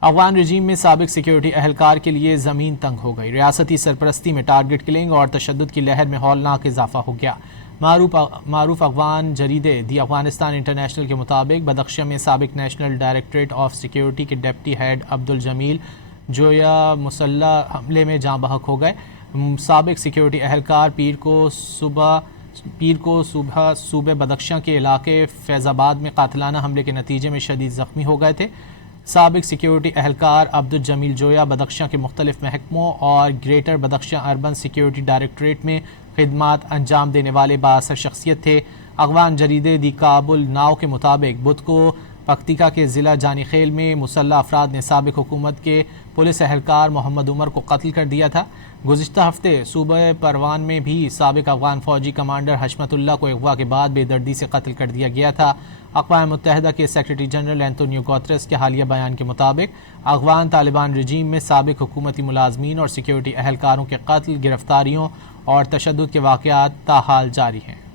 افغان رجیم میں سابق سیکیورٹی اہلکار کے لیے زمین تنگ ہو گئی۔ ریاستی سرپرستی میں ٹارگٹ کلنگ اور تشدد کی لہر میں ہولناک اضافہ ہو گیا۔ معروف افغان جریدے دی افغانستان انٹرنیشنل کے مطابق بدخشاں میں سابق نیشنل ڈائریکٹریٹ آف سیکیورٹی کے ڈپٹی ہیڈ عبدالجمیل جویا مسلح حملے میں جاں بحق ہو گئے۔ سابق سیکیورٹی اہلکار پیر کو صبح صوبہ بدخشاں کے علاقے فیض آباد میں قاتلانہ حملے کے نتیجے میں شدید زخمی ہو گئے تھے۔ سابق سیکیورٹی اہلکار عبدالجمیل جویا بدخشاں کے مختلف محکموں اور greater Badakhshan urban security directorate میں خدمات انجام دینے والے بااثر شخصیت تھے۔ افغان جریدے دی کابل ناؤ کے مطابق بدھ کو پکتیکا کے ضلع جانی خیل میں مسلح افراد نے سابق حکومت کے پولیس اہلکار محمد عمر کو قتل کر دیا تھا۔ گزشتہ ہفتے صوبہ پروان میں بھی سابق افغان فوجی کمانڈر حشمت اللہ کو اغوا کے بعد بے دردی سے قتل کر دیا گیا تھا۔ اقوام متحدہ کے سیکرٹری جنرل اینٹونیو گوتریس کے حالیہ بیان کے مطابق افغان طالبان رجیم میں سابق حکومتی ملازمین اور سیکیورٹی اہلکاروں کے قتل، گرفتاریوں اور تشدد کے واقعات تاحال جاری ہیں۔